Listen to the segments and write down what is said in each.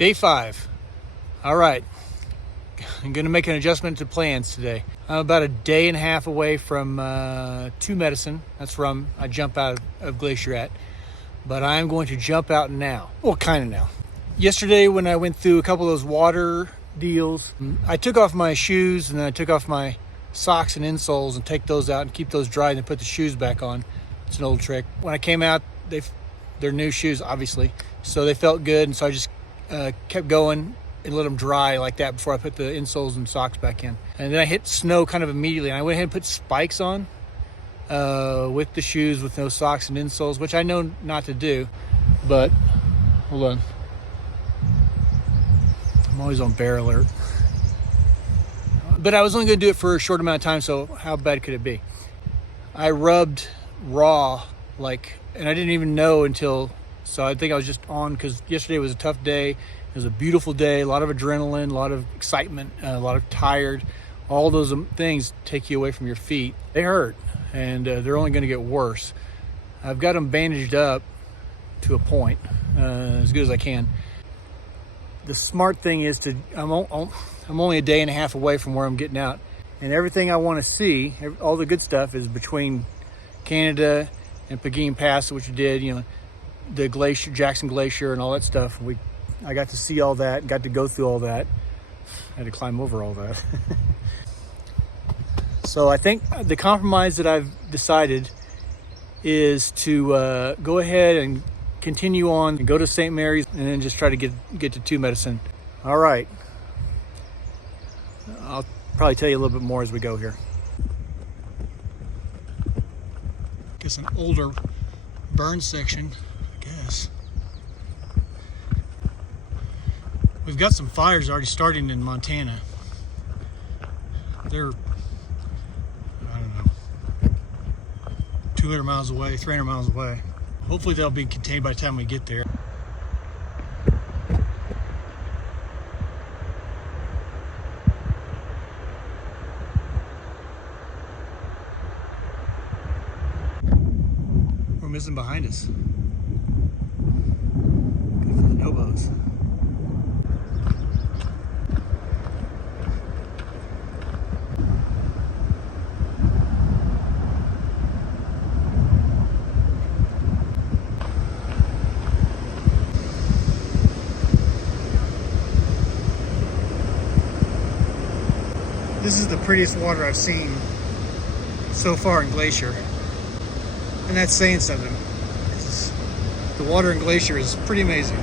Day 5. All right. I'm going to make an adjustment to plans today. I'm about a day and a half away from 2 Medicine. That's where I jump out of Glacier at. But I'm going to jump out now. Well, kind of now. Yesterday when I went through a couple of those water deals, I took off my shoes and then I took off my socks and insoles and take those out and keep those dry and then put the shoes back on. It's an old trick. When I came out, they're new shoes, obviously. So they felt good, and so I just kept going and let them dry like that before I put the insoles and socks back in. And then I hit snow kind of immediately. And I went ahead and put spikes on with the shoes with no socks and insoles, which I know not to do. But, hold on. I'm always on bear alert. But I was only going to do it for a short amount of time, so how bad could it be? I rubbed raw, and I didn't even know until, so I think I was just on, because yesterday was a tough day. It was a beautiful day, a lot of adrenaline, a lot of excitement, a lot of tired. All those things take you away from your feet. They hurt, and they're only going to get worse. I've got them bandaged up to a point, as good as I can. The smart thing is I'm only a day and a half away from where I'm getting out, and everything I want to see, all the good stuff, is between Canada and Pagine Pass, which we did, the Glacier, Jackson Glacier, and all that stuff. I got to see all that, got to go through all that. I had to climb over all that. So I think the compromise that I've decided is to go ahead and continue on and go to St. Mary's and then just try to get to 2 Medicine. All right. I'll probably tell you a little bit more as we go here. Guess an older burn section, I guess. We've got some fires already starting in Montana. They're, I don't know, 200 miles away, 300 miles away. Hopefully they'll be contained by the time we get there. We're missing behind us. Good for the Nobos. This is the prettiest water I've seen so far in Glacier, and that's saying something. The water in Glacier is pretty amazing.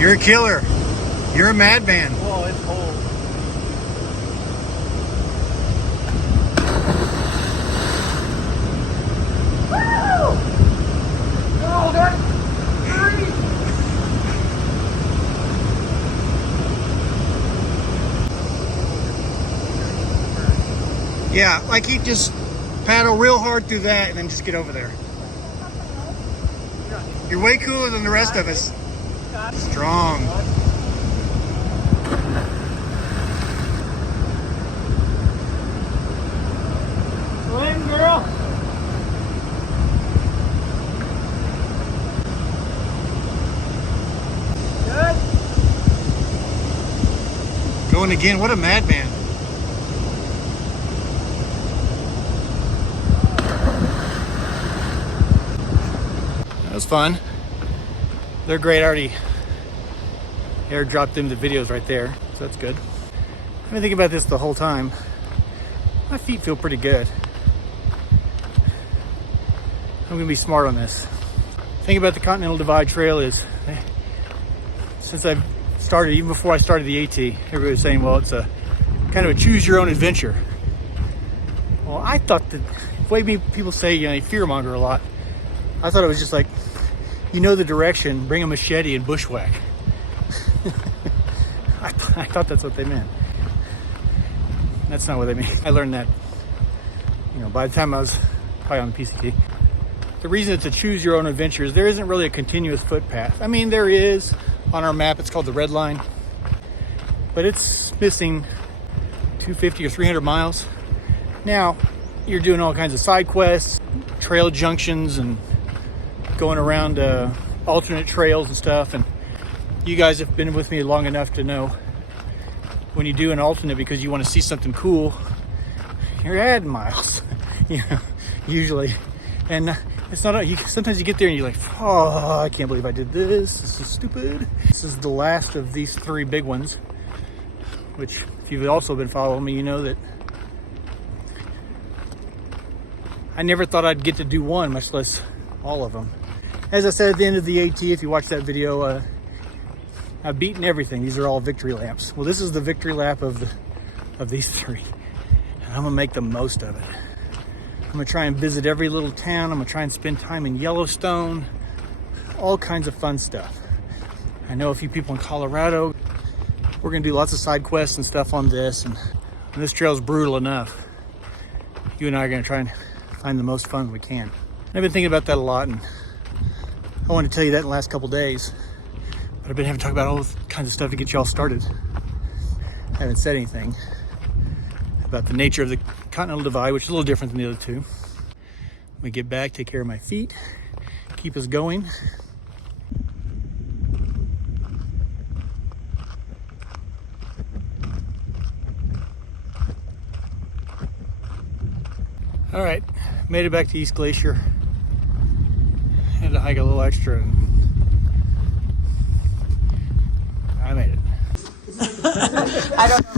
You're a killer. You're a madman. Whoa, it's cold. Woo! Oh, that's great. Yeah, like you just paddle real hard through that and then just get over there. You're way cooler than the rest of us. Strong. Swim, girl. Good. Going again. What a madman. That was fun. They're great. I already airdropped them the videos right there, so that's good. I've been thinking about this the whole time. My feet feel pretty good. I'm gonna be smart on this. The thing about the Continental Divide Trail is, since I've started, even before I started the AT, everybody was saying, well, it's a kind of a choose your own adventure. Well, I thought that the way people say, you fearmonger a lot. I thought it was just like, you know the direction, bring a machete and bushwhack. I thought that's what they meant. That's not what they mean. I learned that, you know, by the time I was probably on the PCT. The reason it's a choose your own adventure is there isn't really a continuous footpath. I mean, there is on our map. It's called the Red Line, but it's missing 250 or 300 miles. Now, you're doing all kinds of side quests, trail junctions, and going around alternate trails and stuff. And you guys have been with me long enough to know when you do an alternate because you want to see something cool, you're adding miles, you know, usually. And it's not, sometimes you get there and you're like, oh, I can't believe I did this. This is stupid. This is the last of these 3 big ones, which if you've also been following me, you know that I never thought I'd get to do one, much less all of them. As I said at the end of the AT, if you watch that video, I've beaten everything. These are all victory laps. Well, this is the victory lap of these 3. And I'm gonna make the most of it. I'm gonna try and visit every little town. I'm gonna try and spend time in Yellowstone. All kinds of fun stuff. I know a few people in Colorado. We're gonna do lots of side quests and stuff on this. And this trail is brutal enough. You and I are gonna try and find the most fun we can. I've been thinking about that a lot, and I wanted to tell you that in the last couple days. But I've been having to talk about all kinds of stuff to get you all started. I haven't said anything about the nature of the Continental Divide, which is a little different than the other 2. When we get back, take care of my feet, keep us going. All right, made it back to East Glacier. Had to hike a little extra, and I made it. I don't know.